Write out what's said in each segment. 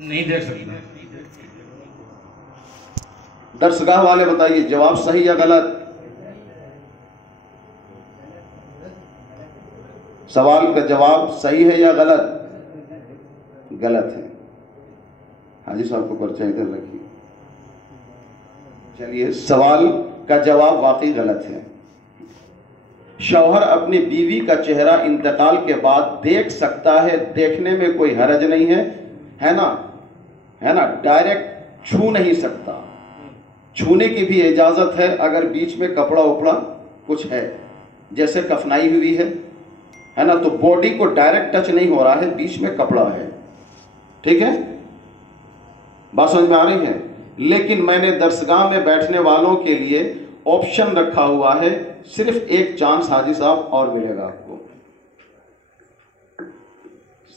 नहीं देख सकता। दर्शगाह वाले बताइए जवाब सही या गलत। सवाल का जवाब सही है या गलत? गलत है। हाजी साहब को पर्चा इधर रखिए। चलिए, सवाल का जवाब वाकई गलत है। शौहर अपनी बीवी का चेहरा इंतकाल के बाद देख सकता है, देखने में कोई हरज नहीं है ना? है ना? डायरेक्ट छू नहीं सकता। छूने की भी इजाजत है अगर बीच में कपड़ा उपड़ा कुछ है, जैसे कफनाई हुई है ना? तो बॉडी को डायरेक्ट टच नहीं हो रहा है, बीच में कपड़ा है। ठीक है, बात समझ में आ रही है? लेकिन मैंने दर्शगाह में बैठने वालों के लिए ऑप्शन रखा हुआ है, सिर्फ एक चांस हाजी साहब और मिलेगा आपको,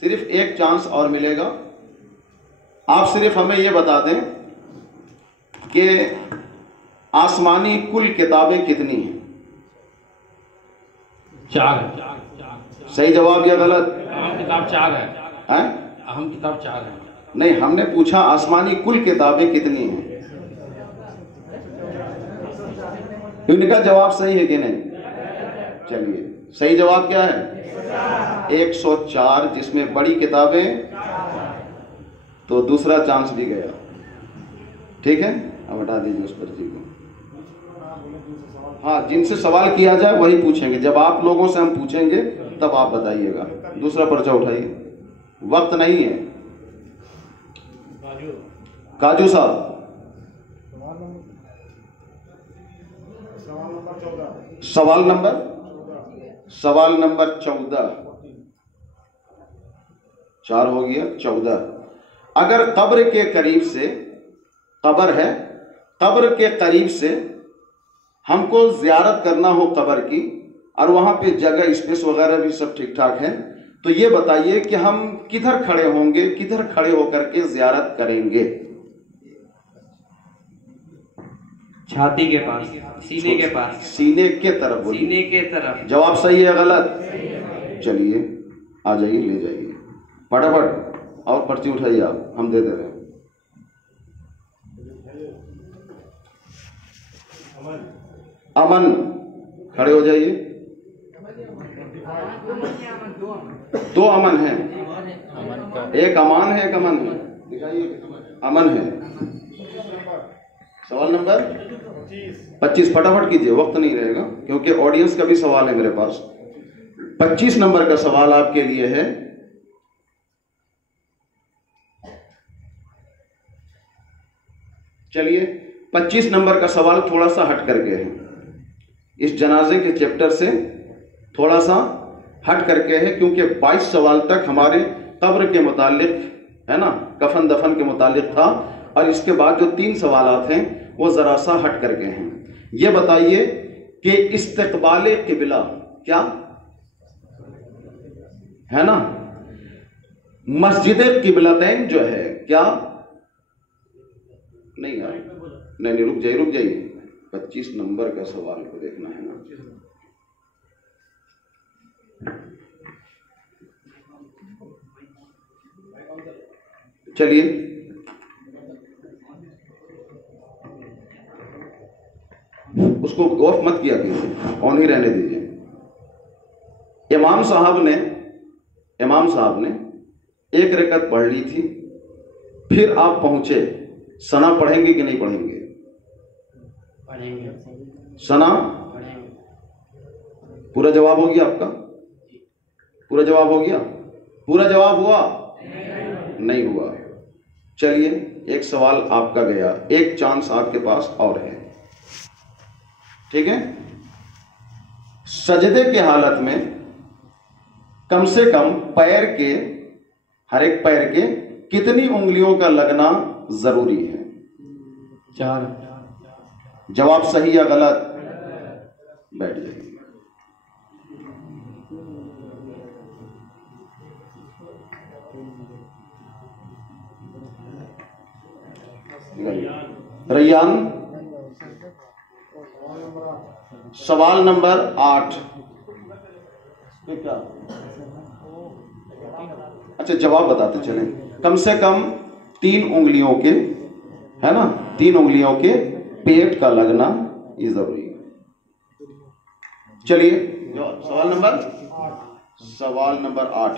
सिर्फ एक चांस और मिलेगा। आप सिर्फ हमें यह बता दें कि आसमानी कुल किताबें कितनी हैं? 4। सही जवाब या गलत? अहम किताब 4 है। अहम किताब 4 है। नहीं, हमने पूछा आसमानी कुल किताबें कितनी हैं। इनका जवाब सही है कि नहीं? चलिए, सही जवाब क्या है? 104, जिसमें बड़ी किताबें, तो दूसरा चांस भी गया। ठीक है, अब हटा दीजिए उस पर्ची को। हाँ, जिनसे सवाल किया जाए वही पूछेंगे। जब आप लोगों से हम पूछेंगे तब आप बताइएगा। दूसरा पर्चा उठाइए, वक्त नहीं है। काजू साहब, सवाल नंबर 14। 4 हो गया, 14। अगर कब्र के करीब से, कब्र है, कब्र के करीब से हमको जियारत करना हो कब्र की, और वहां पे जगह स्पेस वगैरह भी सब ठीक ठाक है, तो ये बताइए कि हम किधर खड़े होंगे, किधर खड़े होकर के जियारत करेंगे? छाती के पास, सीने के पास। सीने के तरफ बोलिए। सीने के तरफ। जवाब सही है या गलत? चलिए, आ जाइए, ले जाइए फटाफट। और पर्ची उठाइए आप, हम दे दे रहे हैं। अमन, खड़े हो जाइए। 2 अमन हैं, एक अमान है, एक अमन है। दिखाइए, अमन है। सवाल नंबर 25, फटाफट कीजिए, वक्त नहीं रहेगा क्योंकि ऑडियंस का भी सवाल है मेरे पास। 25 नंबर का सवाल आपके लिए है। चलिए, 25 नंबर का सवाल थोड़ा सा हट करके है, इस जनाजे के चैप्टर से थोड़ा सा हट करके है, क्योंकि 22 सवाल तक हमारे कब्र के मुतालिक, है ना, कफन दफन के मुतालिक था, और इसके बाद जो 3 सवालात हैं वो जरा सा हट करके हैं। ये बताइए कि इस्तकबाले किबला क्या है ना? मस्जिद किबलतैन जो है क्या? नहीं यार, नहीं, रुक जाइए। 25 नंबर का सवाल को देखना है ना। चलिए, उसको ऑफ मत किया कीजिए, ऑन ही रहने दीजिए। इमाम साहब ने 1 रकअत पढ़ ली थी, फिर आप पहुंचे, सना पढ़ेंगे कि नहीं पढ़ेंगे? सना? पूरा जवाब हो गया आपका? पूरा जवाब हो गया? पूरा जवाब हुआ? नहीं हुआ। चलिए, एक सवाल आपका गया, एक चांस आपके पास और है। ठीक है, सजदे के हालत में कम से कम पैर के, हर एक पैर के कितनी उंगलियों का लगना जरूरी है? 4। जवाब सही या गलत? बैठ जाइए। रैयान, सवाल नंबर 8। अच्छा, जवाब बताते चलें। कम से कम 3 उंगलियों के, है ना, 3 उंगलियों के पेट का लगना ये जरूरी है। चलिए सवाल नंबर 8।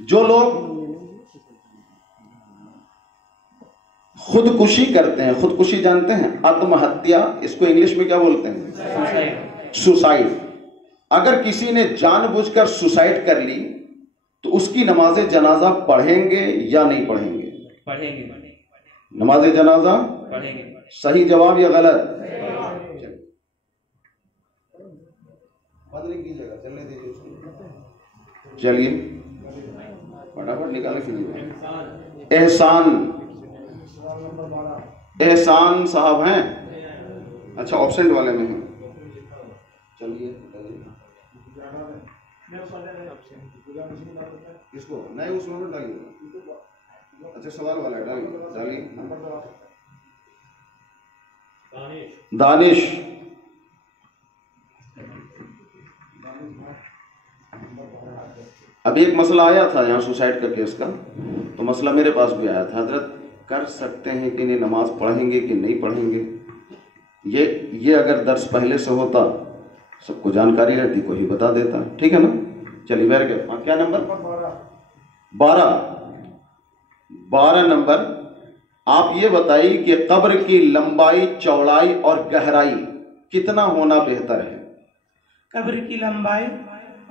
जो लोग खुदकुशी करते हैं, खुदकुशी जानते हैं, आत्महत्या, इसको इंग्लिश में क्या बोलते हैं? सुसाइड। अगर किसी ने जानबूझकर सुसाइड कर ली तो उसकी नमाज जनाजा पढ़ेंगे या नहीं पढ़ेंगे? पढ़ेंगे। नमाज जनाजा पढ़ेंगे। सही जवाब या गलत? नहीं कीजिएगा, चलने दीजिए उसको। चलिए फटाफट निकाले कीजिए। एहसान साहब हैं? अच्छा, ऑब्सेंट वाले में हैं। चलिए इसको नहीं, उसमें मत डालिए। अच्छा, सवाल वाला है, डालिए। दानिश। अभी एक मसला आया था यहाँ सुसाइड का केस का, तो मसला मेरे पास भी आया था, हजरत कर सकते हैं कि नहीं, नमाज पढ़ेंगे कि नहीं पढ़ेंगे? ये अगर दर्स पहले से होता, सबको जानकारी रहती, कोई बता देता, ठीक है ना। चलिए बैठ गए। क्या नंबर? 12 नंबर। आप ये बताइए कि कब्र की लंबाई, चौड़ाई और गहराई कितना होना बेहतर है? कब्र की लंबाई,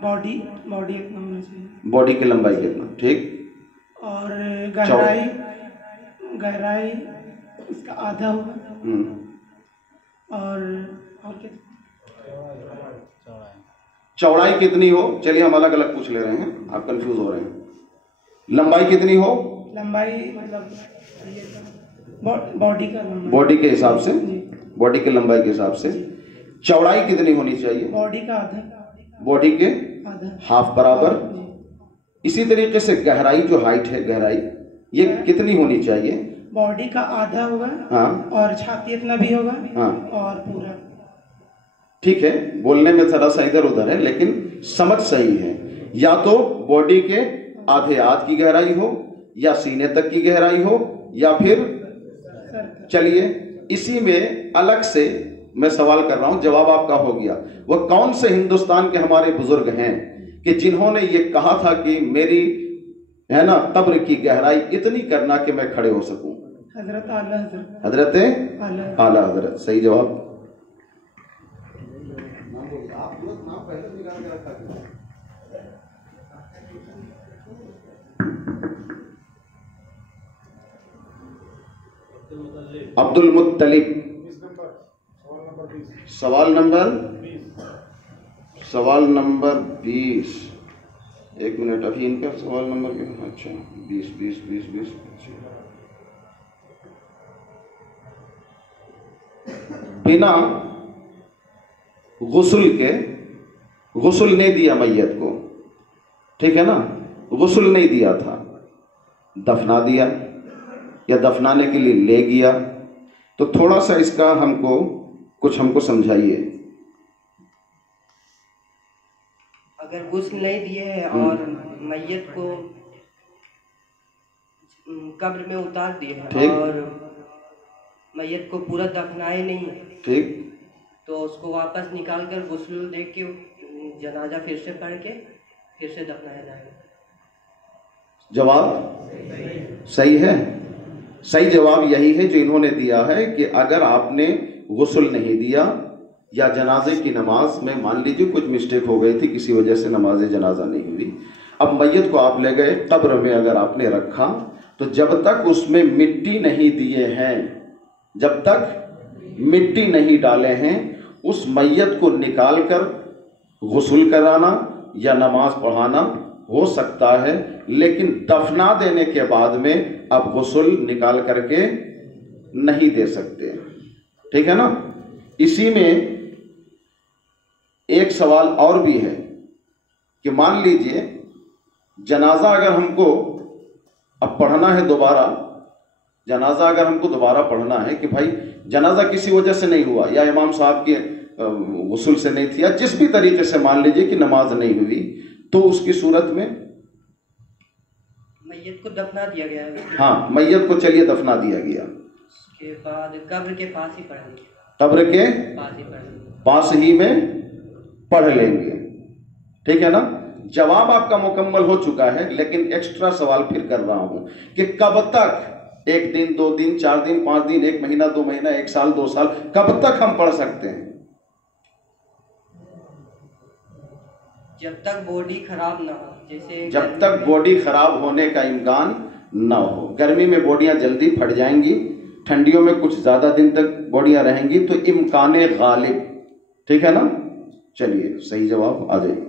बॉडी इतना होना चाहिए। बॉडी की लंबाई कितना? ठीक। और गहराई इसका आधा होगा। और क्या? चौड़ाई कितनी हो? चलिए हम अलग अलग पूछ ले रहे हैं, आप कंफ्यूज हो रहे हैं। लंबाई कितनी हो? लंबाई मतलब बॉडी का लंबाई, बॉडी के हिसाब से, बॉडी के लंबाई के हिसाब से। चौड़ाई कितनी होनी चाहिए? बॉडी का आधा, बॉडी के आधा, हाफ बराबर। इसी तरीके से गहराई, जो हाइट है, गहराई ये कितनी होनी चाहिए? बॉडी का आधा होगा, हाँ, और छाती इतना भी होगा, हाँ, और पूरा। ठीक है, बोलने में थोड़ा सा इधर उधर है लेकिन समझ सही है। या तो बॉडी के आधे हाथ की गहराई हो, या सीने तक की गहराई हो, या फिर, चलिए इसी में अलग से मैं सवाल कर रहा हूं, जवाब आपका हो गया। वह कौन से हिंदुस्तान के हमारे बुजुर्ग हैं कि जिन्होंने ये कहा था कि मेरी, है ना, कब्र की गहराई इतनी करना कि मैं खड़े हो सकूं? हजरत आला हजरत। हजरत आला हजरत, सही जवाब। अब्दुल मुत्तलिब। सवाल नंबर 20। एक मिनट, अभी इनका सवाल नंबर क्या? अच्छा, 20। बिना गुस्ल के, गुस्ल नहीं दिया मैयत को, ठीक है ना, गुस्ल नहीं दिया था, दफना दिया या दफनाने के लिए ले गया, तो थोड़ा सा इसका हमको समझाइए। अगर गुस्ल नहीं दिए और मैयत को कब्र में उतार दिए और मैयत को पूरा दफनाए नहीं, ठीक, तो उसको वापस निकाल कर गुस्ल दे के जनाजा फिर से पढ़ के फिर से दफनाया जाएगा। जवाब सही है। सही जवाब यही है जो इन्होंने दिया है कि अगर आपने गुस्ल नहीं दिया या जनाजे की नमाज में मान लीजिए कुछ मिस्टेक हो गई थी, किसी वजह से नमाज जनाजा नहीं हुई, अब मैयत को आप ले गए कब्र में, अगर आपने रखा तो जब तक उसमें मिट्टी नहीं दिए हैं, जब तक मिट्टी नहीं डाले हैं, उस मैयत को निकालकर गुस्ल कराना या नमाज पढ़ाना हो सकता है, लेकिन दफना देने के बाद में आप गुस्ल निकाल करके नहीं दे सकते, ठीक है ना। इसी में एक सवाल और भी है कि मान लीजिए जनाजा अगर हमको अब पढ़ना है दोबारा, जनाजा अगर हमको दोबारा पढ़ना है कि भाई जनाजा किसी वजह से नहीं हुआ या इमाम साहब के गुस्ल से नहीं थी या जिस भी तरीके से मान लीजिए कि नमाज नहीं हुई, तो उसकी सूरत में मैयत को दफना दिया गया है। हाँ, मैयत को चलिए दफना दिया गया। उसके बाद कब्र के पास ही पढ़ लेंगे। कब्र के पास ही पढ़ लेंगे। पास ही में पढ़ लेंगे, ठीक है ना। जवाब आपका मुकम्मल हो चुका है, लेकिन एक्स्ट्रा सवाल फिर कर रहा हूं कि कब तक, 1 दिन, 2 दिन, 4 दिन, 5 दिन, 1 महीना, 2 महीना, 1 साल, 2 साल, कब तक हम पढ़ सकते हैं? जब तक बॉडी खराब ना हो। जैसे जब तक बॉडी खराब होने का इम्कान ना हो। गर्मी में बॉडियां जल्दी फट जाएंगी, ठंडियों में कुछ ज्यादा दिन तक बॉडियां रहेंगी, तो इम्काने गालिब, ठीक है ना। चलिए सही जवाब आ जाइए।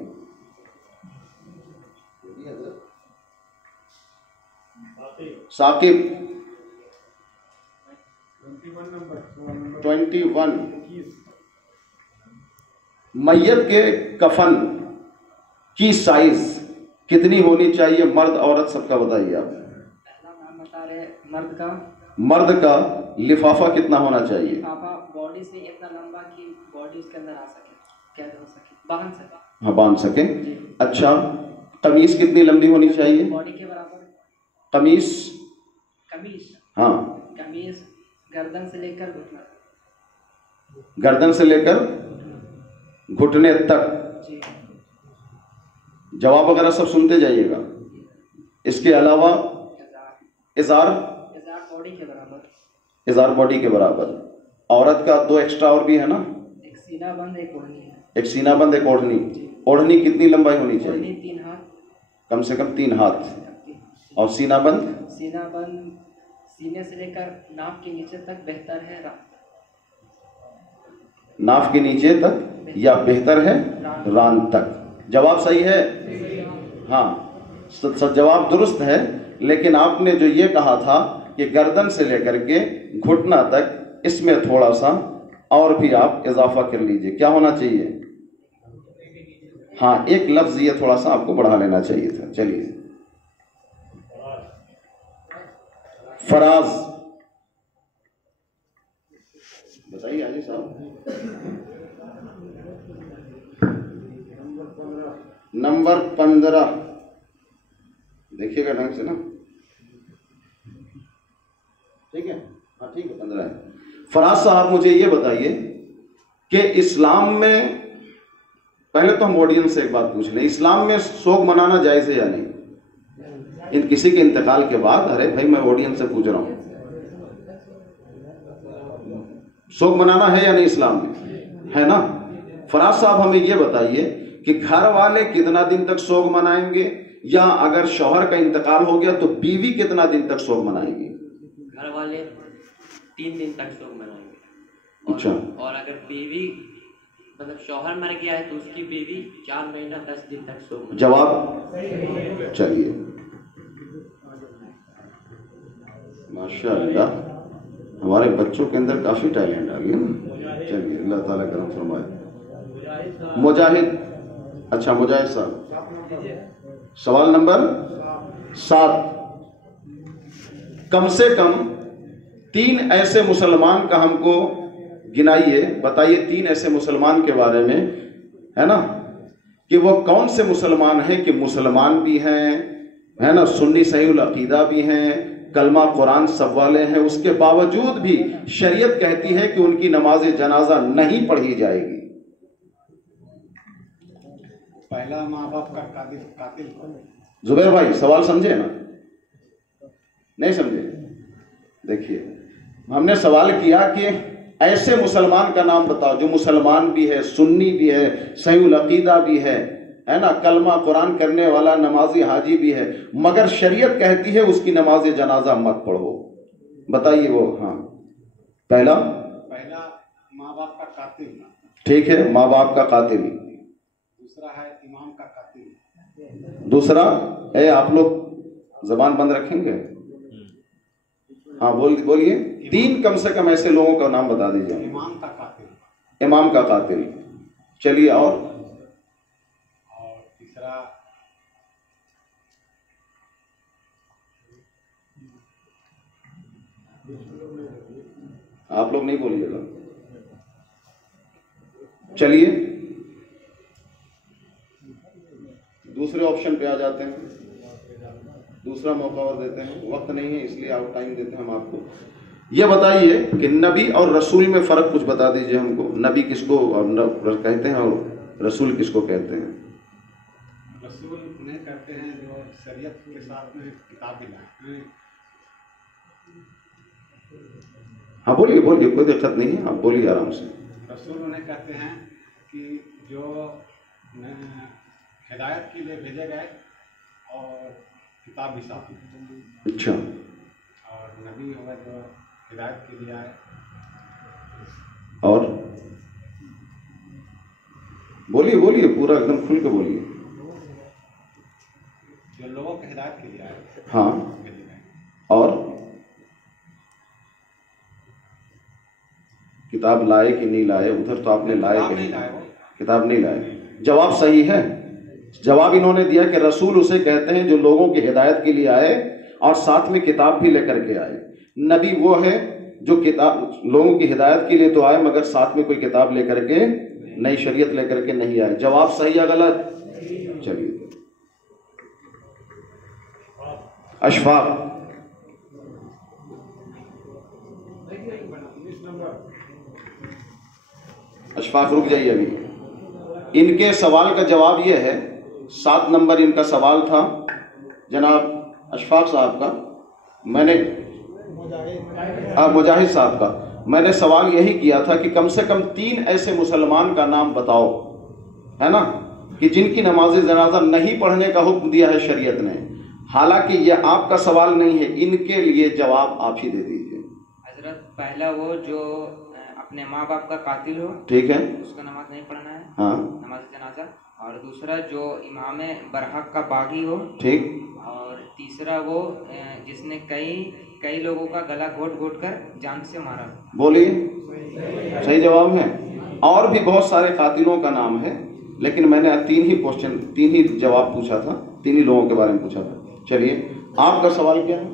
साकिब 21। मैयत के कफन की साइज कितनी होनी चाहिए? मर्द औरत सबका बताइए आप। नाम बता रहे मर्द का। मर्द का लिफाफा कितना होना चाहिए? लिफाफा बॉडी से इतना लंबा कि बॉडी उसके अंदर आ सके, कैद हो सके, बांध सके। हाँ, बांध सके। अच्छा, कमीज कितनी लंबी होनी चाहिए? बॉडी के बराबर। कमीज हाँ, कमीज गर्दन से लेकर घुटना, गर्दन से लेकर घुटने तक। जी। जवाब वगैरह सब सुनते जाइएगा। इसके अलावा इजार बॉडी के बराबर। इजार बॉडी के बराबर। औरत का 2 एक्स्ट्रा और भी है ना, एक सीना बंद, एक ओढ़नी है। एक सीना बंद, एक ओढ़नी। ओढ़नी कितनी लंबाई होनी चाहिए? 3 हाथ, कम से कम 3 हाथ। और सीना बंद? सीना बंद सीने से लेकर नाक के नीचे तक बेहतर है। नाफ के नीचे तक या बेहतर है रान तक। जवाब सही है? हाँ, जवाब दुरुस्त है, लेकिन आपने जो ये कहा था कि गर्दन से लेकर के घुटना तक, इसमें थोड़ा सा और भी आप इजाफा कर लीजिए। क्या होना चाहिए? हाँ, एक लफ्ज ये थोड़ा सा आपको बढ़ा लेना चाहिए था। चलिए, फराज बताइए आजी साहब। नंबर 15 देखिएगा ढंग से ना, ठीक है? हाँ ठीक है, 15 है। फराज साहब मुझे ये बताइए कि इस्लाम में, पहले तो हम ऑडियंस से एक बात पूछ लें, इस्लाम में शोक मनाना जायज है या नहीं? इन किसी के इंतकाल के बाद, अरे भाई मैं ऑडियंस से पूछ रहा हूं, शोक मनाना है या नहीं इस्लाम में? है ना। फराज साहब हमें ये बताइए कि घर वाले कितना दिन तक शोक मनाएंगे, या अगर शौहर का इंतकाल हो गया तो बीवी कितना दिन तक शोक मनाएगी? घर वाले 3 दिन तक शोक मनाएंगे। अच्छा। और अगर बीवी, मतलब शौहर मर गया है तो उसकी बीवी 4 महीना 10 दिन तक शोक मनाएगी। जवाब? चलिए, माशाअल्लाह, हमारे बच्चों के अंदर काफी टैलेंट आ गया ना। चलिए, अल्लाह ताला करम फरमाए। मुजाहिद, अच्छा मुजाहिद साहब, सवाल नंबर 7। कम से कम 3 ऐसे मुसलमान का हमको गिनाइए, बताइए 3 ऐसे मुसलमान के बारे में, है ना, कि वो कौन से मुसलमान हैं कि मुसलमान भी हैं, है ना, सुन्नी सहीउल अकीदा भी हैं, कलमा कुरान सब वाले हैं, उसके बावजूद भी शरीयत कहती है कि उनकी नमाज जनाजा नहीं पढ़ी जाएगी। पहला माँ बाप का कातिल। जुबैर भाई सवाल समझे ना? नहीं समझे? देखिए, हमने सवाल किया कि ऐसे मुसलमान का नाम बताओ जो मुसलमान भी है, सुन्नी भी है, सहीउल अकीदा भी है ना, कलमा कुरान करने वाला, नमाजी हाजी भी है, मगर शरीयत कहती है उसकी नमाज जनाजा मत पढ़ो। बताइए वो। हाँ, पहला माँ बाप का कातिल, ठीक है, माँ बाप का कातिल। दूसरा है इमाम का कातिल। दूसरा है, आप लोग जबान बंद रखेंगे? हाँ बोलिए। 3 कम से कम ऐसे लोगों का नाम बता दीजिए। इमाम का कातिल। इमाम का कातिल। चलिए, और तीसरा आप लोग नहीं बोलिएगा। चलिए, दूसरे ऑप्शन पे आ जाते हैं। दूसरा मौका और देते हैं, वक्त नहीं है इसलिए आउट टाइम देते हैं हम आपको। ये बताइए कि नबी और रसूल में फ़र्क कुछ बता दीजिए हमको। नबी किसको और कहते हैं और रसूल किसको कहते हैं? रसूल उन्हें कहते हैं जो शरीयत के साथ में किताब भी लाए। हाँ बोलिए बोलिए, कोई दिक्कत नहीं है, आप बोलिए आराम से। रसूल उन्हें कहते हैं कि जो हिदायत के लिए भेजे गए और किताब भी साथ में। अच्छा। और नबी होगा जो हिदायत के लिए आए। और बोलिए बोलिए, पूरा एकदम खुल के बोलिए। जो लोगों के हिदायत के लिए आए। हाँ। भेजे गए। और किताब लाए कि नहीं लाए? उधर तो आपने लाए किताब कि नहीं लाए वो। किताब नहीं लाए। जवाब सही है। जवाब इन्होंने दिया कि रसूल उसे कहते हैं जो लोगों की हिदायत के लिए आए और साथ में किताब भी लेकर के आए। नबी वो है जो किताब लोगों की हिदायत के लिए तो आए मगर साथ में कोई किताब लेकर के, नई शरीयत लेकर के नहीं आए। जवाब सही या गलत? चलिए। अशफाक, अशफाक रुक जाइए अभी। इनके सवाल का जवाब यह है, 7 नंबर इनका सवाल था जनाब अशफाक साहब का। मैंने मुजाहिद साहब का मैंने सवाल यही किया था कि कम से कम 3 ऐसे मुसलमान का नाम बताओ, है ना, कि जिनकी नमाज जनाजा नहीं पढ़ने का हुक्म दिया है शरीयत ने। हालांकि यह आपका सवाल नहीं है, इनके लिए जवाब आप ही दे दीजिए। हजरत, पहला वो जो अपने माँ बाप का कातिल हो, ठीक है, उसका नमाज नहीं पढ़ना है, हाँ, नमाज जनाजा। और दूसरा जो इमाम बरहक का बागी हो, ठीक। और तीसरा वो जिसने कई लोगों का गला घोट घोट कर जान से मारा। बोलिए, सही जवाब है। और भी बहुत सारे कातिलों का नाम है, लेकिन मैंने 3 ही जवाब पूछा था, 3 ही लोगों के बारे में पूछा था। चलिए, आपका सवाल क्या है?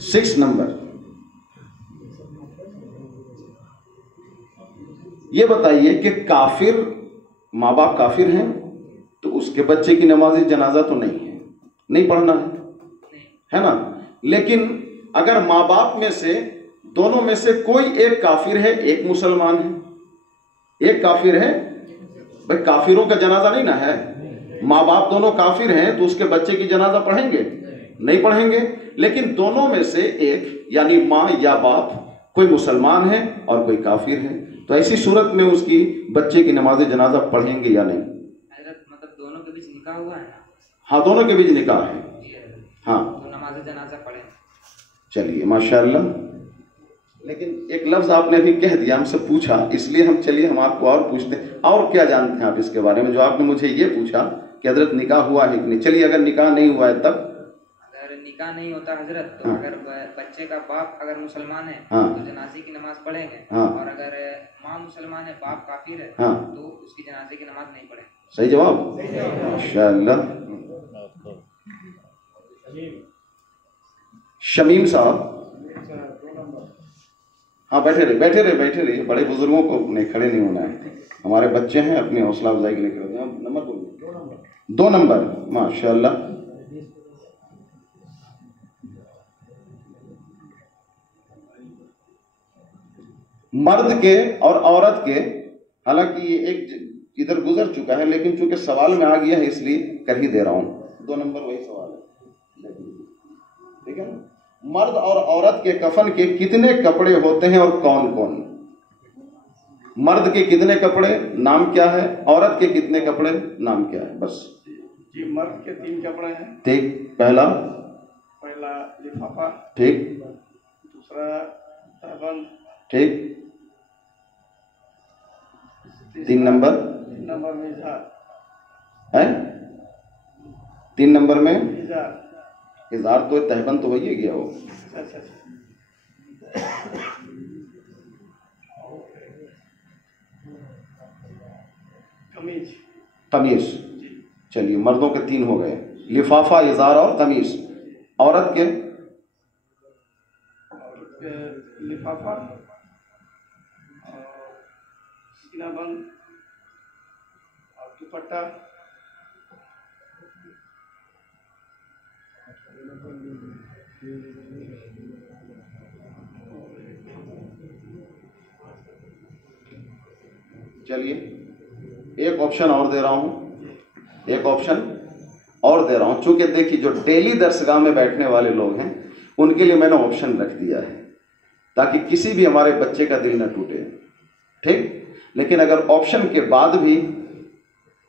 6 नंबर। ये बताइए कि काफिर, माँ बाप काफिर हैं तो उसके बच्चे की नमाज जनाजा तो नहीं है, नहीं पढ़ना है ना। लेकिन अगर माँ बाप में से दोनों में से कोई एक काफिर है, एक मुसलमान है, एक काफिर है, भाई काफिरों का जनाजा नहीं ना है। माँ बाप दोनों काफिर हैं तो उसके बच्चे की जनाजा पढ़ेंगे? नहीं पढ़ेंगे। लेकिन दोनों में से एक यानी माँ या बाप कोई मुसलमान है और कोई काफिर है, तो ऐसी सूरत में उसकी बच्चे की नमाज जनाजा पढ़ेंगे या नहीं? मतलब दोनों के बीच निकाह हुआ है ना? हाँ, दोनों के बीच निकाह है। हाँ, तो नमाज जनाजा पढ़े। चलिए, माशाअल्लाह। लेकिन एक लफ्ज आपने अभी कह दिया, हमसे पूछा, इसलिए हम आपको और पूछते हैं, और क्या जानते हैं आप इसके बारे में? जो आपने मुझे ये पूछा कि हजरत निकाह हुआ है कि नहीं। चलिए, अगर निकाह नहीं हुआ है तब? अगर निकाह नहीं होता हजरत, तो अगर बच्चे का बाप अगर मुसलमान है, तो जनाजे की नमाज पढ़ेंगे। और अगर माँ मुसलमान है, बाप काफिर है, तो उसकी जनाजे की नमाज नहीं पढ़ेंगे। सही जवाब, माशाअल्लाह। शमीम साहब, हाँ, बैठे रहे। बड़े बुजुर्गों को नहीं, खड़े नहीं होना है। हमारे बच्चे हैं, अपनी हौसला अफजाई के लिए करते हैं। नंबर बोलिए। 2 नंबर, माशाअल्लाह। मर्द के और औरत के, हालांकि ये एक इधर गुजर चुका है, लेकिन चूंकि सवाल में आ गया है इसलिए कर ही दे रहा हूं। 2 नंबर वही सवाल है, ठीक है ना। मर्द और औरत के कफन के कितने कपड़े होते हैं और कौन कौन? मर्द के कितने कपड़े, नाम क्या है? औरत के कितने कपड़े, नाम क्या है? बस जी, मर्द के 3 कपड़े हैं। ठीक, पहला लिफाफा, ठीक। दूसरा तहबंद, ठीक। 3 नंबर में है। 3 नंबर में इजार। इजार तो तहबंद तो हो ही गया वो। अच्छा। कमीज। चलिए, मर्दों के 3 हो गए, लिफाफा, इजार और कमीज। औरत के लिफाफा, बंद और दुपट्टा चलिए एक ऑप्शन और दे रहा हूं, एक ऑप्शन और दे रहा हूं। चूंकि देखिए जो डेली दरसगाह में बैठने वाले लोग हैं उनके लिए मैंने ऑप्शन रख दिया है ताकि किसी भी हमारे बच्चे का दिल न टूटे, ठीक। लेकिन अगर ऑप्शन के बाद भी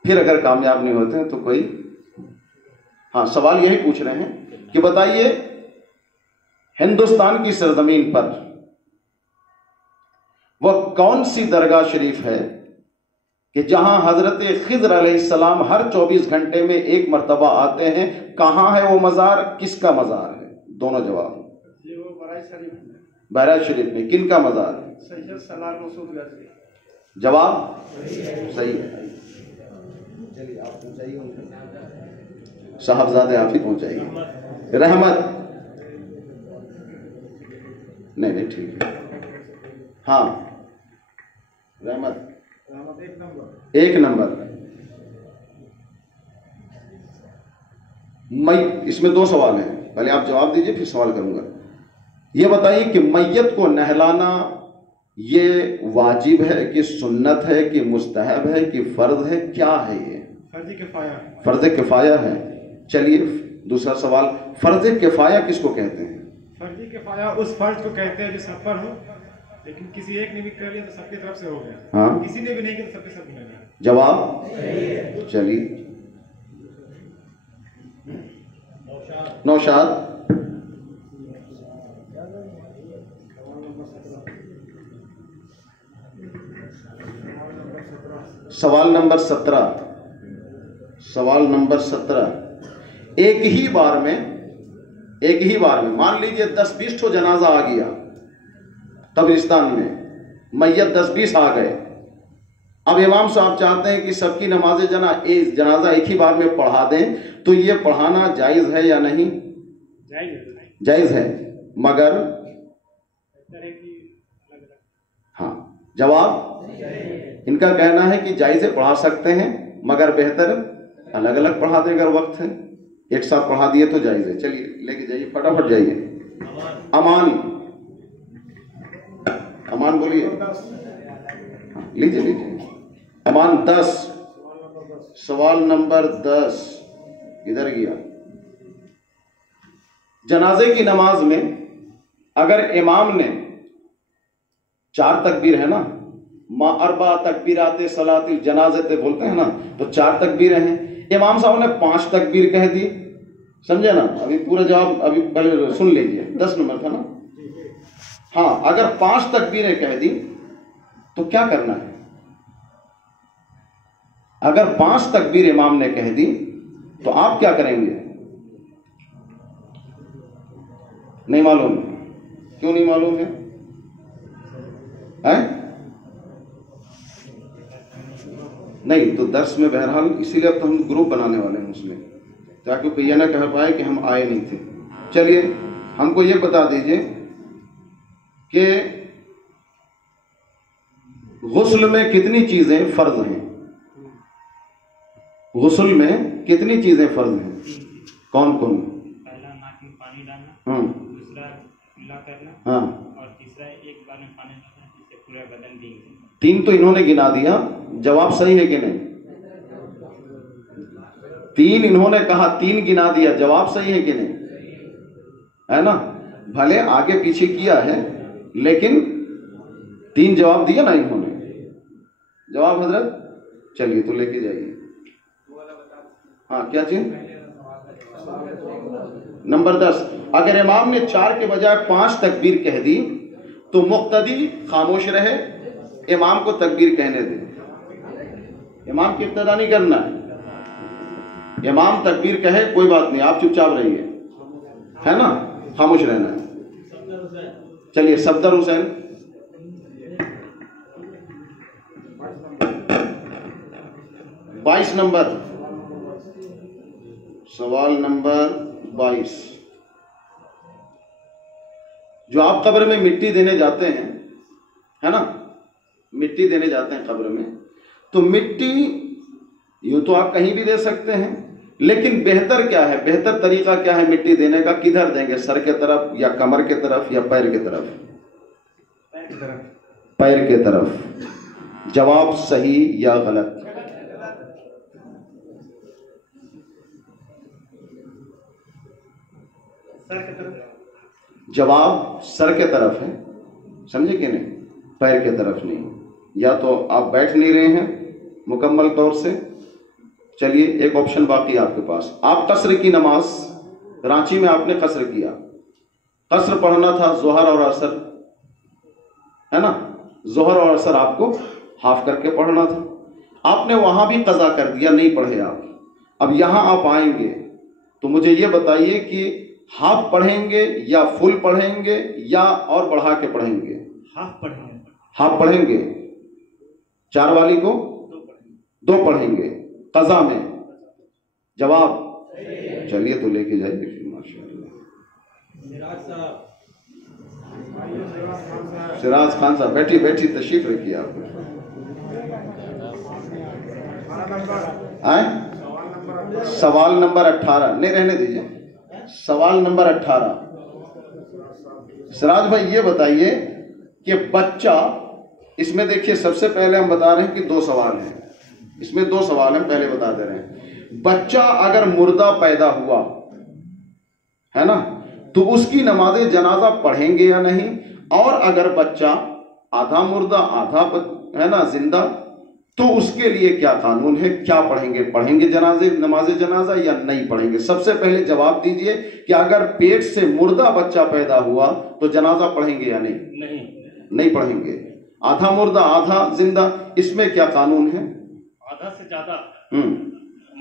फिर अगर कामयाब नहीं होते हैं तो कोई, हाँ, सवाल यही पूछ रहे हैं कि बताइए हिंदुस्तान की सरजमीन पर वह कौन सी दरगाह शरीफ है कि जहां हजरत खिज़र अलैहिस्सलाम हर 24 घंटे में एक मर्तबा आते हैं। कहां है वो मज़ार, किसका मज़ार है? दोनों जवाब। ये वो बहराइच शरीफ में। बहराइच शरीफ में किन का मज़ार है? सैयद सलार मसूद गज़वी। जवाब सही है। चलिए आप पहुंचाइए, साहबजादे आप ही पहुंचाइए। रहमत नहीं ठीक है, हाँ रहमत एक नंबर। इसमें दो सवाल हैं, पहले आप जवाब दीजिए फिर सवाल करूंगा। ये बताइए कि मैयत को नहलाना ये वाजिब है कि सुन्नत है कि मुस्तहब है कि फर्ज है, क्या है ये? फर्ज किफाया। फर्ज किफाया है। चलिए दूसरा सवाल, फर्ज किफाया किसको कहते हैं? फर्ज किफाया उस फर्ज को कहते हैं जो सब पर हो, लेकिन किसी एक ने भी कर लिया तो सबकी तरफ से हो गया। हाँ, किसी ने भी नहीं किया तो सबके सब मिलेगा। जवाब चलिए नौशाद। सवाल नंबर 17, सवाल नंबर 17। एक ही बार में मान लीजिए 10-20 ठो जनाजा आ गया कब्रिस्तान में, मैयत 10-20 आ गए। अब इमाम साहब चाहते हैं कि सबकी नमाज जनाजा एक ही बार में पढ़ा दें, तो ये पढ़ाना जायज़ है या नहीं? जायज़ है, मगर हाँ, जवाब इनका कहना है कि जायज़ है, पढ़ा सकते हैं, मगर बेहतर अलग अलग पढ़ा दें। अगर वक्त है एक साथ पढ़ा दिए तो जायज़ है। चलिए लेके जाइए, फटाफट जाइए। अमान बोलिए, लीजिए अमान। 10, सवाल नंबर 10 इधर गया। जनाजे की नमाज में अगर इमाम ने 4 तकबीर है ना, मा अरबा तकबीराते सलातिल जनाज़ते बोलते हैं ना, तो 4 तकबीरें हैं। इमाम साहब ने 5 तकबीर कह दी, समझे ना? अभी पूरा जवाब अभी पहले सुन लीजिए, 10 नंबर था ना। हाँ, अगर 5 तकबीरें कह दी तो क्या करना है? अगर 5 तकबीर इमाम ने कह दी तो आप क्या करेंगे? नहीं मालूम? क्यों नहीं मालूम है? नहीं तो दर्स में बहरहाल, इसीलिए अब तो हम ग्रुप बनाने वाले हैं उसमें, ताकि कोई यह ना कह पाए कि हम आए नहीं थे। चलिए हमको ये बता दीजिए कि गुस्ल में कितनी चीजें फर्ज हैं? गुस्ल में कितनी चीजें फर्ज हैं? कौन कौन? पहला नाक में पानी डालना, दूसरा कुल्ला करना, हाँ, और तीसरा एक बार में पानी डालना जिससे पूरा बदन भीग। 3 तो इन्होंने गिना दिया, जवाब सही है कि नहीं? 3 इन्होंने कहा, 3 गिना दिया, जवाब सही है कि नहीं? है ना? भले आगे पीछे किया है लेकिन 3 जवाब दिया ना इन्होंने। जवाब हजरत चलिए तो लेके जाइए। हाँ, क्या चीज? नंबर 10, अगर इमाम ने 4 के बजाय 5 तकबीर कह दी तो मुक्तदी खामोश रहे, इमाम को तकबीर कहने दे। इमाम की इब्तिदा नहीं करना है। इमाम तकबीर कहे कोई बात नहीं, आप चुपचाप रहिए, है ना? खामोश रहना है। चलिए सफदर हुसैन। बाईस नंबर, सवाल नंबर 22। जो आप कब्र में मिट्टी देने जाते हैं, है ना, मिट्टी मिट्टी देने जाते हैं कब्र में, तो मिट्टी यूं तो आप कहीं भी दे सकते हैं, लेकिन बेहतर क्या है, बेहतर तरीका क्या है मिट्टी देने का? किधर देंगे? सर के तरफ या कमर के तरफ या पैर के तरफ? पैर के तरफ। जवाब सही या गलत? सर की तरफ। जवाब सर के तरफ है, समझे कि नहीं? पैर के तरफ नहीं। या तो आप बैठ नहीं रहे हैं मुकम्मल तौर से। चलिए एक ऑप्शन बाकी आपके पास। आप कसर की नमाज रांची में आपने कसर किया, कसर पढ़ना था जोहर और असर, है ना? जोहर और असर आपको हाफ करके पढ़ना था, आपने वहां भी कज़ा कर दिया, नहीं पढ़े आप। अब यहां आप आएंगे तो मुझे ये बताइए कि हाफ पढ़ेंगे या फुल पढ़ेंगे या और बढ़ा के पढ़ेंगे? हाफ पढ़ेंगे। हाफ पढ़ेंगे। 4 वाली को 2 पढ़ेंगे कज़ा में। जवाब चलिए तो लेके जाइए फिर। माशाअल्लाह। सिराज खान साहब बैठी बैठी तशरीफ रखिए आप। आए सवाल नंबर 18 नहीं रहने दीजिए, सवाल नंबर 18। सिराज भाई ये बताइए कि बच्चा, इसमें देखिए सबसे पहले हम बता रहे हैं कि 2 सवाल हैं, इसमें 2 सवाल हैं, पहले बता दे रहे हैं। बच्चा अगर मुर्दा पैदा हुआ है ना, तो उसकी नमाज जनाजा पढ़ेंगे या नहीं? और अगर बच्चा आधा मुर्दा आधा है ना जिंदा, तो उसके लिए क्या कानून है, क्या पढ़ेंगे? पढ़ेंगे जनाजे नमाज जनाजा या नहीं पढ़ेंगे? सबसे पहले जवाब दीजिए कि अगर पेट से मुर्दा बच्चा पैदा हुआ तो जनाजा पढ़ेंगे या नहीं? नहीं पढ़ेंगे। आधा मुर्दा आधा जिंदा, इसमें क्या कानून है? आधा से ज्यादा,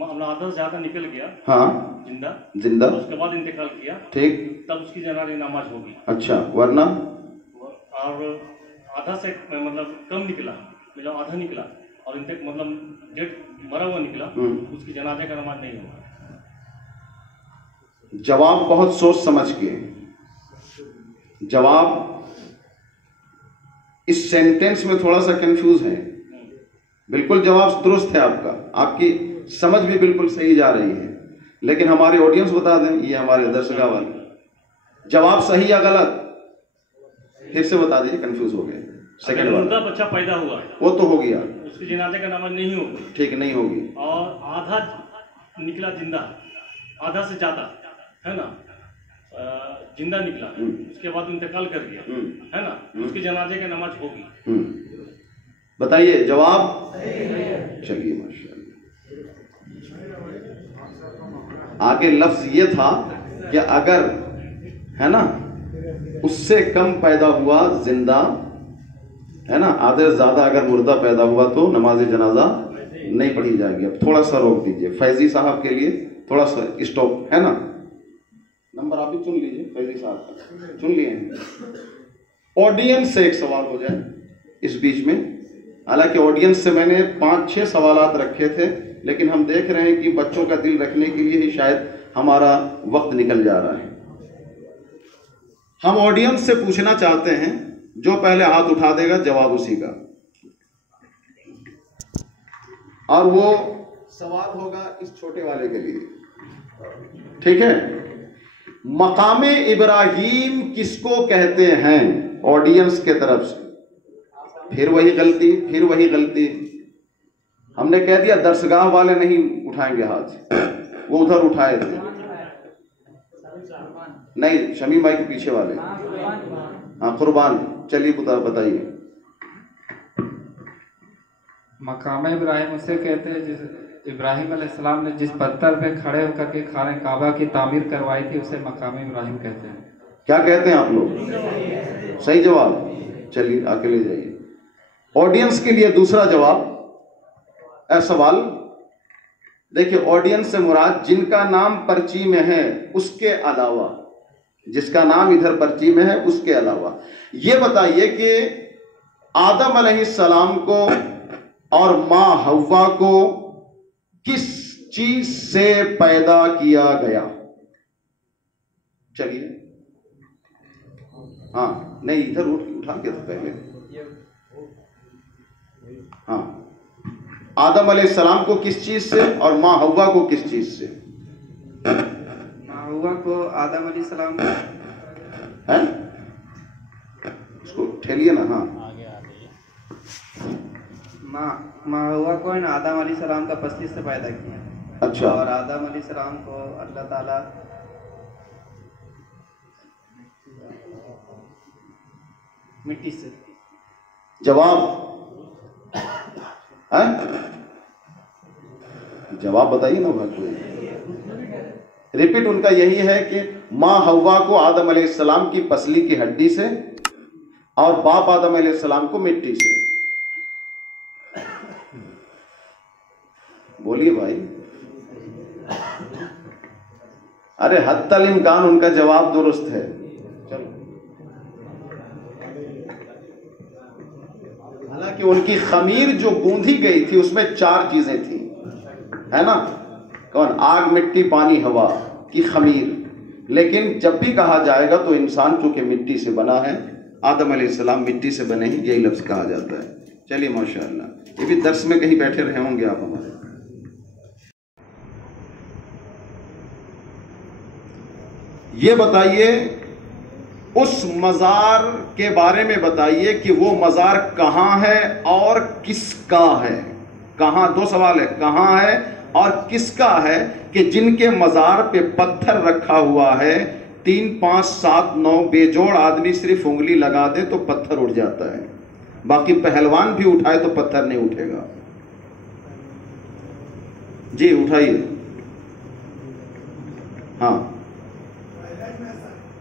आधा से ज्यादा निकल गया, हाँ जिंदा, उसके बाद इंतकाल किया, ठीक, तब उसकी जनाजा नमाज होगी। अच्छा, वरना? और आधा से मतलब कम निकला, मतलब आधा निकला और मतलब डेट मरा हुआ निकला, उसकी जनाजे का नमाज नहीं होगा। जवाब बहुत सोच समझ के, जवाब इस सेंटेंस में थोड़ा सा कंफ्यूज है। बिल्कुल जवाब दुरुस्त है आपका, आपकी समझ भी बिल्कुल सही जा रही है, लेकिन हमारी ऑडियंस बता दें, ये हमारे दर्शकों वाले, जवाब सही या गलत फिर से बता दीजिए, कंफ्यूज हो गए। सेकंड मुर्दा बच्चा पैदा हुआ वो तो हो गया, उसकी जनाजे का नमाज नहीं होगी, ठीक, नहीं होगी। और आधा निकला जिंदा, आधा से ज्यादा, है ना, जिंदा निकला, उसके बाद इंतकाल कर दिया, है ना, उसकी जनाजे का नमाज होगी। बताइए जवाब। चलिए माशाअल्लाह। आगे लफ्ज ये था कि अगर है ना उससे कम पैदा हुआ जिंदा, है ना, आधे से ज्यादा अगर मुर्दा पैदा हुआ तो नमाज जनाजा नहीं पढ़ी जाएगी। अब थोड़ा सा रोक दीजिए फैजी साहब के लिए, थोड़ा सा स्टॉप, है ना। नंबर आप भी चुन लीजिए, फैजी साहब का चुन लिए हैं। ऑडियंस से एक सवाल हो जाए इस बीच में। हालांकि ऑडियंस से मैंने 5-6 सवालात रखे थे, लेकिन हम देख रहे हैं कि बच्चों का दिल रखने के लिए ही शायद हमारा वक्त निकल जा रहा है। हम ऑडियंस से पूछना चाहते हैं, जो पहले हाथ उठा देगा जवाब उसी का, और वो सवाल होगा इस छोटे वाले के लिए, ठीक है। मकामे इब्राहीम किसको कहते हैं? ऑडियंस के तरफ से फिर वही गलती, फिर वही गलती। हमने कह दिया दरसगाह वाले नहीं उठाएंगे हाथ, वो उधर उठाए थे। नहीं, शमीम भाई के पीछे वाले, हाँ कुर्बान। चलिए बताइए। मकाम इब्राहिम उसे कहते हैं जिस इब्राहिम अलैहिस्सलाम ने जिस पत्थर पे खड़े होकर के खाने काबा की तामीर करवाई थी, उसे मकाम इब्राहिम कहते हैं। क्या कहते हैं आप लोग? सही जवाब। चलिए आके ले जाइए। ऑडियंस के लिए दूसरा जवाब, सवाल देखिए, ऑडियंस से मुराद जिनका नाम पर्ची में है उसके अलावा, जिसका नाम इधर पर्ची में है उसके अलावा। ये बताइए कि आदम अलैहिस्सलाम को और मां हव्वा को किस चीज से पैदा किया गया? चलिए, हाँ नहीं, इधर उठा के तो पहले आदम अलैहिस्सलाम को किस चीज से और माँ हव्वा को किस चीज से? माँ हव्वा को आदम अलैहिस्सलाम है, उसको ठेलिए ना। हाँ, माँ हव्वा को है ना आदम अलैहिस्सलाम का पसली से पैदा किया। अच्छा। और आदम अलैहिस्सलाम को अल्लाह ताला मिट्टी से। जवाब है? जवाब बताइए ना भाई। रिपीट उनका यही है कि माँ हव्वा को आदम अलैहिस्सलाम की पसली की हड्डी से और बाप आदम अलैहिस्सलाम को मिट्टी से। बोलिए भाई। अरे हत्तल इम्कान उनका जवाब दुरुस्त है। चलो, हालांकि उनकी खमीर जो गूंधी गई थी उसमें 4 चीजें थी, है ना? कौन? आग, मिट्टी, पानी, हवा की खमीर। लेकिन जब भी कहा जाएगा तो इंसान चूंकि मिट्टी से बना है, आदम अलैहिस्सलाम मिट्टी से बने ही, यही लफ्ज कहा जाता है। चलिए माशाअल्लाह, ये भी दर्स में कहीं बैठे रहे होंगे आप हमारे। ये बताइए, उस मज़ार के बारे में बताइए कि वो मज़ार कहाँ है और किसका है। कहाँ, 2 सवाल है, कहाँ है और किसका है कि जिनके मज़ार पे पत्थर रखा हुआ है, 3, 5, 7, 9 बेजोड़ आदमी सिर्फ उंगली लगा दे तो पत्थर उठ जाता है, बाकी पहलवान भी उठाए तो पत्थर नहीं उठेगा। जी उठाइए। हाँ,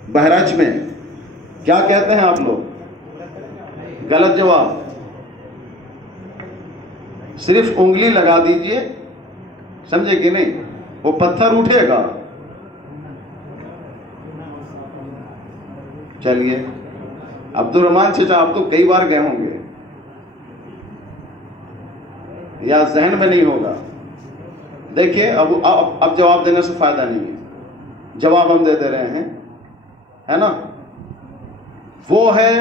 बहराइच में क्या कहते हैं आप लोग? गलत जवाब। सिर्फ उंगली लगा दीजिए, समझे कि नहीं, वो पत्थर उठेगा। चलिए, अब्दुल रहमान चाचा आप तो कई बार गए होंगे, या जहन में नहीं होगा। देखिए, अब जवाब देने से फायदा नहीं है, जवाब हम दे रहे हैं, है ना? वो है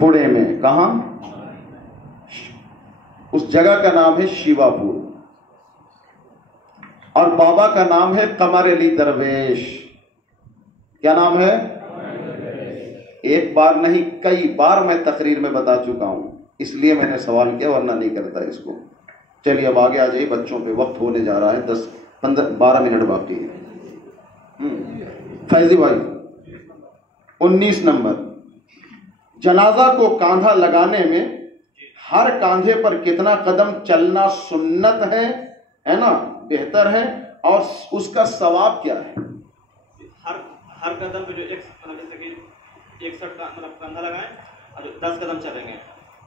पुणे में। कहां? उस जगह का नाम है शिवापुर, और बाबा का नाम है कमर अली दरवेश। क्या नाम है? एक बार नहीं, कई बार मैं तकरीर में बता चुका हूं, इसलिए मैंने सवाल किया, वरना नहीं करता इसको। चलिए अब आगे आ जाइए, बच्चों पे वक्त होने जा रहा है, 10, 15, 12 मिनट बाकी है। फैजी भाई 19 नंबर, जनाजा को कांधा लगाने में हर कांधे पर कितना कदम चलना सुन्नत है ना, बेहतर है, और उसका सवाब क्या है? हर कदम पे जो एक मतलब कंधा लगाएं और 10 कदम चलेंगे,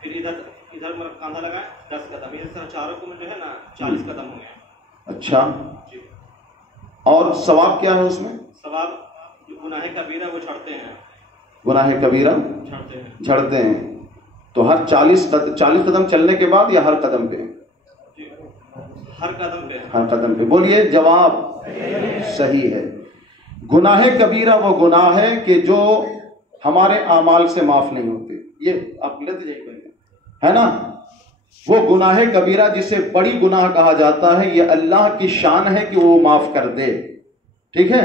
फिर इधर मतलब कंधा लगाएं 10 कदम, ये चारों को जो है ना 40 कदम होंगे। अच्छा, और सवाब क्या है उसमें? सवाब गुनाह कबीरा वो छड़ते हैं। गुनाह कबीरा झड़ते हैं। तो हर 40 कदम चलने के बाद या हर कदम पे? हर कदम पे। हर कदम पे। बोलिए, जवाब सही है। गुनाह कबीरा वो गुनाह है कि जो हमारे आमाल से माफ नहीं होते। ये आप लेते जाइए, है ना? वो गुनाह कबीरा जिसे बड़ी गुनाह कहा जाता है, ये अल्लाह की शान है कि वो माफ कर दे, ठीक है?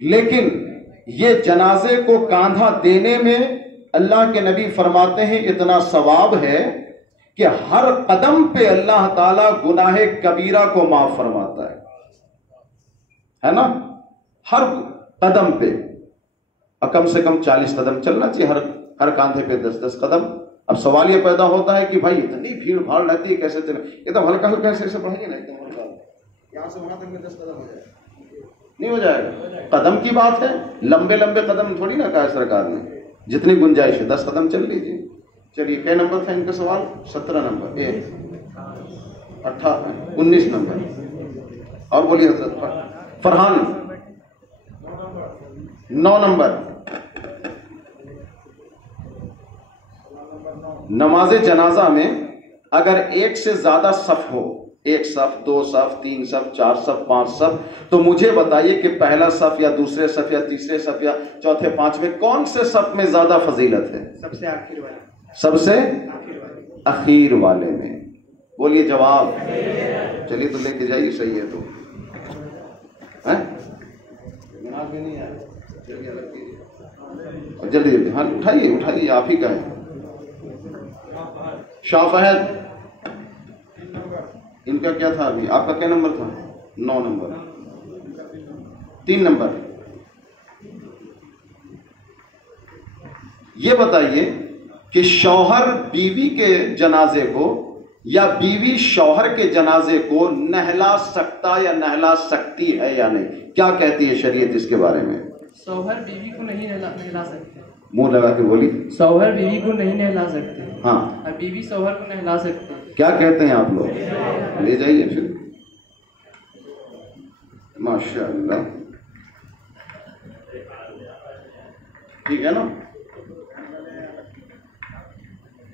लेकिन ये जनाजे को कांधा देने में अल्लाह के नबी फरमाते हैं इतना सवाब है कि हर कदम पे अल्लाह ताला गुनाह कबीरा को माफ फरमाता है ना? हर कदम पे कम से कम 40 कदम चलना चाहिए, हर कांधे पे 10-10 कदम। अब सवाल ये पैदा होता है कि भाई इतनी भीड़ भाड़ रहती है, कैसे चले? एकदम हल्का हल्का ऐसे बढ़ाइए ना, एकदम हल्का, यहाँ से वहां तक में 10 कदम हो जाएगा, नहीं हो जाएगा? कदम की बात है, लंबे लंबे कदम थोड़ी ना कहा सरकार ने, जितनी गुंजाइश है 10 कदम चल लीजिए। चलिए, क्या नंबर था इनका सवाल? 17 नंबर, 19 नंबर। और बोलिए हजरत फरहान 9 नंबर। नमाज जनाजा में अगर एक से ज्यादा सफ हो, 1 सफ, 2 सफ, 3 सफ, 4 सफ, 5 सफ, तो मुझे बताइए कि पहला सफ या दूसरे सफ या तीसरे सफ या चौथे, 5वें कौन से सफ में ज्यादा फजीलत है? सबसे आखिर वाले। सबसे आखिर वाले में। बोलिए जवाब। चलिए तो लेके जाइए, सही है तो हैं? दिमाग में नहीं आया, चलिए अलग कीजिए और जल्दी जल्दी। हाँ उठाइए उठाइए, आप ही का है। शाह फहद, इनका क्या था अभी? आपका क्या नंबर था? 9 नंबर, 3 नंबर। ये बताइए कि शौहर बीवी के जनाजे को या बीवी शौहर के जनाजे को नहला सकता या नहला सकती है या नहीं? क्या कहती है शरीयत इसके बारे में? शौहर बीवी को नहीं नहला सकते। मुंह लगा के बोली। शौहर बीवी को नहीं नहला सकते। हाँ, और बीवी शौहर को नहला सकते। क्या कहते हैं आप लोग? ले जाइए फिर। माशाअल्लाह, ठीक है ना?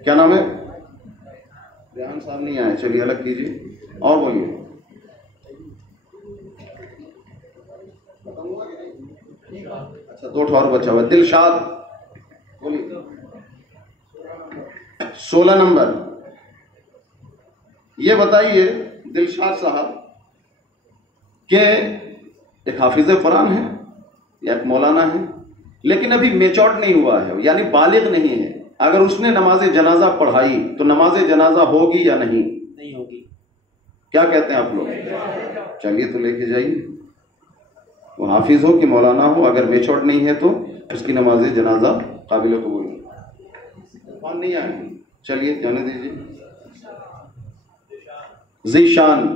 क्या नाम है? रेहान साहब नहीं आए, चलिए अलग कीजिए और बोलिए। अच्छा 2 और बचा हुआ। दिलशाद बोलिए। 16 नंबर। ये बताइए दिलशाद साहब के एक हाफिज कुरान है या एक मौलाना है, लेकिन अभी मेच्योर्ड नहीं हुआ है, यानी बालिग नहीं है। अगर उसने नमाज जनाजा पढ़ाई तो नमाज जनाजा होगी या नहीं? नहीं होगी। क्या कहते हैं आप लोग? चलिए तो लेके जाइए। वो हाफिज हो कि मौलाना हो, अगर मेच्योर्ड नहीं है तो उसकी नमाज जनाजा काबिल कबूल नहीं आएगी। चलिए जाने दीजिए। जीशान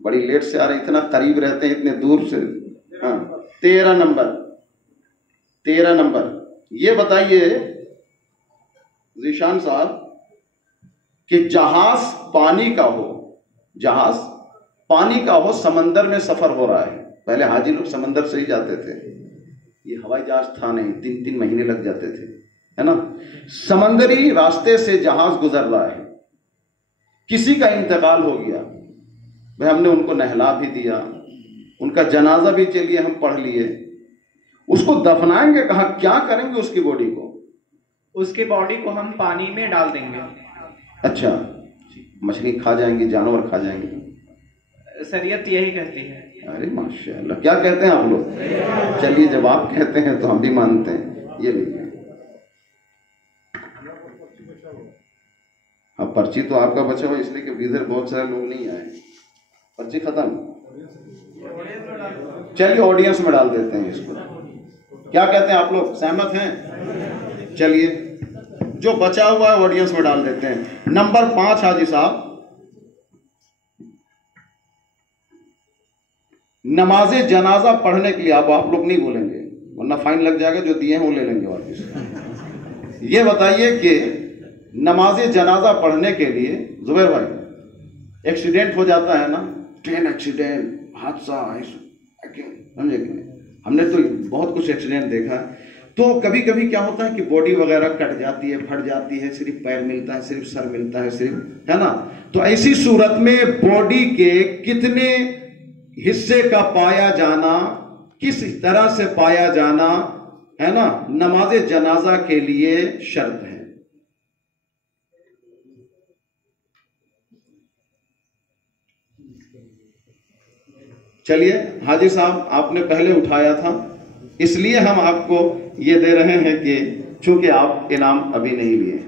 बड़ी लेट से आ रहे, इतना करीब रहते हैं, इतने दूर से। हाँ 13 नंबर। 13 नंबर। ये बताइए जीशान साहब कि जहाज पानी का हो, जहाज पानी का हो, समंदर में सफर हो रहा है। पहले हाजी लोग समंदर से ही जाते थे, ये हवाई जहाज था नहीं, 3-3 महीने लग जाते थे, है ना? समंदरी रास्ते से जहाज गुजर रहा है, किसी का इंतकाल हो गया, भाई हमने उनको नहला भी दिया, उनका जनाजा भी चलिए हम पढ़ लिए, उसको दफनाएंगे कहाँ? क्या करेंगे उसकी बॉडी को? उसके बॉडी को हम पानी में डाल देंगे। अच्छा, मछली खा जाएंगी, जानवर खा जाएंगे, शरीयत यही कहती है। अरे माशाअल्लाह, क्या कहते हैं आप लोग? चलिए जब आप कहते हैं तो हम भी मानते हैं। ये लीजिए। अब पर्ची तो आपका बचा हुआ इसलिए कि इधर बहुत सारे लोग नहीं आए, पर्ची खत्म। चलिए ऑडियंस में डाल देते हैं इसको। क्या कहते हैं आप लोग? सहमत हैं? चलिए जो बचा हुआ है ऑडियंस में डाल देते हैं। नंबर 5 हाजी साहब, नमाजे जनाजा पढ़ने के लिए आप लोग नहीं बोलेंगे वरना फाइन लग जाएगा, जो दिए हैं वो ले लेंगे वापस। ये बताइए कि नमाजे जनाजा पढ़ने के लिए, जुबैर भाई, एक्सीडेंट हो जाता है ना, ट्रेन एक्सीडेंट, हादसा, समझे कि नहीं? हमने तो बहुत कुछ एक्सीडेंट देखा। तो कभी कभी क्या होता है कि बॉडी वगैरह कट जाती है, फट जाती है, सिर्फ पैर मिलता है, सिर्फ सर मिलता है, सिर्फ, है ना? तो ऐसी सूरत में बॉडी के कितने हिस्से का पाया जाना, किस तरह से पाया जाना, है ना, नमाज जनाजा के लिए शर्त है। चलिए हाजी साहब, आपने पहले उठाया था इसलिए हम आपको ये दे रहे हैं कि चूंकि आप इनाम अभी नहीं लिए।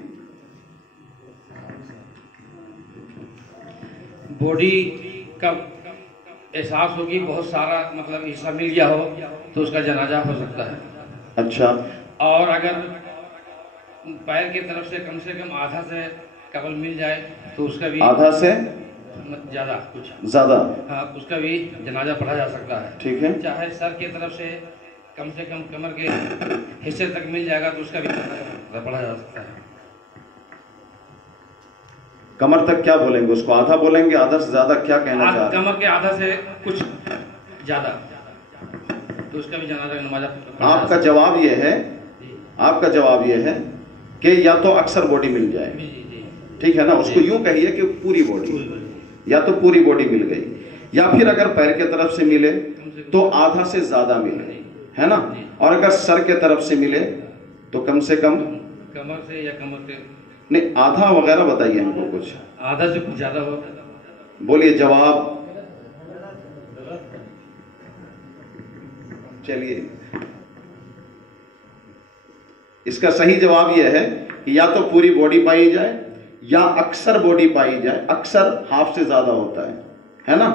बॉडी का एहसास होगी, बहुत सारा मतलब हिस्सा मिल गया हो तो उसका जनाजा हो सकता है। अच्छा, और अगर पैर की तरफ से कम आधा से कबल मिल जाए तो उसका भी, आधा से ज्यादा, कुछ ज्यादा, हाँ, उसका भी जनाजा पढ़ा जा सकता है। ठीक है। चाहे सर की तरफ से कम कमर के हिस्से तक मिल जाएगा तो उसका भी जनाजा पढ़ा जा सकता है। कमर तक क्या बोलेंगे उसको? आधा बोलेंगे, आधा से ज्यादा? क्या कहना चाह रहे हैं? कमर के आधा से कुछ ज्यादा तो उसका भी जनाजा नमाजा। आपका जवाब यह है, आपका जवाब यह है कि या तो अक्सर बॉडी मिल जाए, ठीक है ना, उसको यूं कहिए कि पूरी बॉडी, या तो पूरी बॉडी मिल गई, या फिर अगर पैर के तरफ से मिले तो आधा से ज्यादा मिले, है ना, और अगर सर के तरफ से मिले तो कम से कम कमर से या कमर के नहीं, आधा वगैरह बताइए हमको कुछ। आधा से कुछ ज्यादा हो। बोलिए जवाब। चलिए, इसका सही जवाब यह है कि या तो पूरी बॉडी पाई जाए या अक्सर बॉडी पाई जाए। अक्सर हाफ से ज्यादा होता है ना,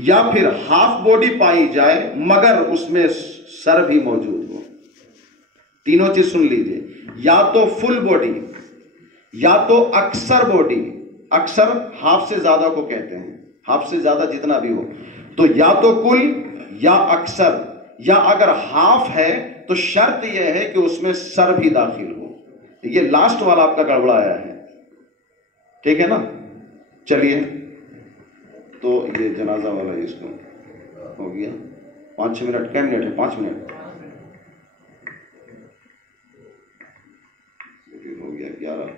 या फिर हाफ बॉडी पाई जाए मगर उसमें सर भी मौजूद हो। तीनों चीज सुन लीजिए, या तो फुल बॉडी या तो अक्सर बॉडी। अक्सर हाफ से ज्यादा को कहते हैं, हाफ से ज्यादा जितना भी हो, तो या तो कुल या अक्सर, या अगर हाफ है तो शर्त यह है कि उसमें सर भी दाखिल हो। ये लास्ट वाला आपका गड़बड़ाया है, ठीक है ना। चलिए, तो ये जनाजा वाला इसको हो गया। 5-6 मिनट, क्या मिनट है? 5 मिनट हो गया। 11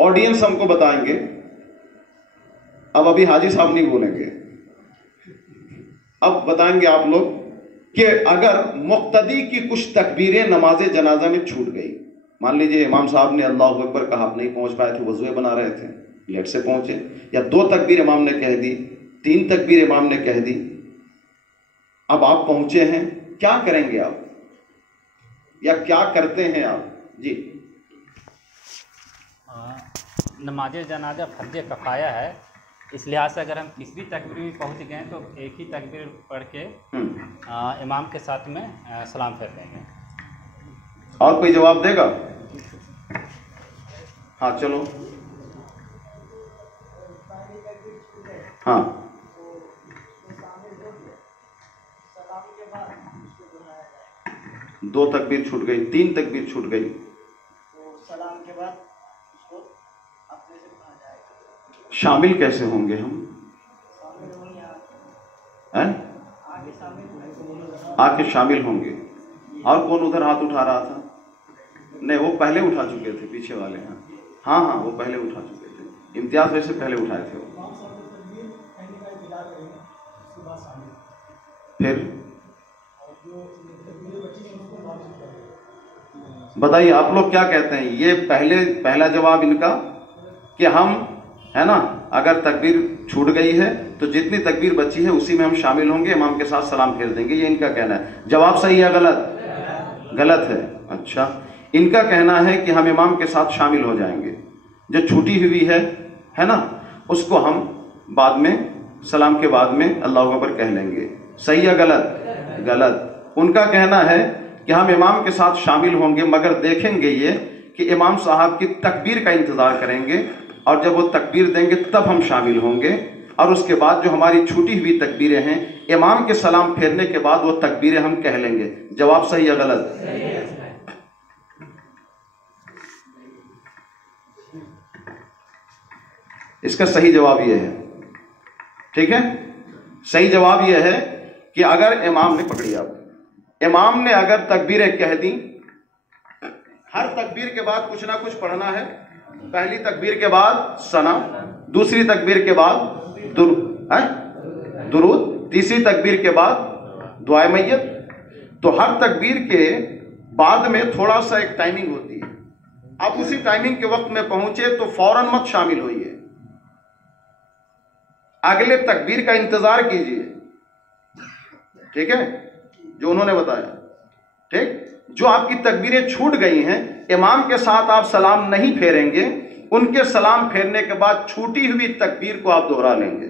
ऑडियंस हमको बताएंगे। अब अभी हाजी साहब नहीं बोलेंगे, अब बताएंगे आप लोग कि अगर मुक्तदी की कुछ तकबीरें नमाज जनाजा में छूट गई, मान लीजिए इमाम साहब ने अल्लाहु अकबर कहा, आप नहीं पहुंच पाए थे, वज़ूए बना रहे थे, लेट से पहुंचे, या 2 तकबीर इमाम ने कह दी, 3 तकबीर इमाम ने कह दी, अब आप पहुंचे हैं, क्या करेंगे आप, या क्या करते हैं आप? जी, नमाज जनाजा फर्ज कफ़ाया है, इस लिहाज से अगर हम तीसरी तकबीर में पहुंच गए तो एक ही तकबीर पढ़ के इमाम के साथ में सलाम फेर देंगे। और कोई जवाब देगा? हाँ चलो, हाँ, दो तकबीर छूट गई, 3 तकबीर छूट गई, सलाम के बाद उसको अपने से कहा जाएगा। शामिल कैसे होंगे हम? आके शामिल होंगे। और कौन उधर हाथ उठा रहा था? नहीं, वो पहले उठा चुके थे, पीछे वाले हैं। हाँ हाँ, वो पहले उठा चुके थे, इम्तियाज वैसे पहले उठाए थे वो। फिर बताइए आप लोग क्या कहते हैं? ये पहला जवाब इनका कि हम, है ना, अगर तकबीर छूट गई है तो जितनी तकबीर बची है उसी में हम शामिल होंगे, इमाम के साथ सलाम फेर देंगे, ये इनका कहना है। जवाब सही है गलत? गलत है। अच्छा, इनका कहना है कि हम इमाम के साथ शामिल हो जाएंगे, जो छूटी हुई है ना, उसको हम बाद में सलाम के बाद में अल्लाहु अकबर कह लेंगे। सही है गलत? गलत। उनका कहना है कि हम इमाम के साथ शामिल होंगे मगर देखेंगे ये कि इमाम साहब की तकबीर का इंतजार करेंगे, और जब वो तकबीर देंगे तब हम शामिल होंगे, और उसके बाद जो हमारी छूटी हुई तकबीरें हैं इमाम के सलाम फेरने के बाद वो तकबीरें हम कह लेंगे। जवाब सही है गलत? इसका सही जवाब यह है, ठीक है, सही जवाब यह है कि अगर इमाम ने, पकड़ी आप, इमाम ने अगर तकबीरें कह दी, हर तकबीर के बाद कुछ ना कुछ पढ़ना है। पहली तकबीर के बाद सना, दूसरी तकबीर के बाद दुरूद, तीसरी तकबीर के बाद दुआए मैयत। तो हर तकबीर के बाद में थोड़ा सा एक टाइमिंग होती है। आप उसी टाइमिंग के वक्त में पहुंचे तो फौरन मत शामिल होइए, अगले तकबीर का इंतजार कीजिए, ठीक है, जो उन्होंने बताया। ठीक, जो आपकी तकबीरें छूट गई हैं, इमाम के साथ आप सलाम नहीं फेरेंगे, उनके सलाम फेरने के बाद छूटी हुई तकबीर को आप दोहरा लेंगे।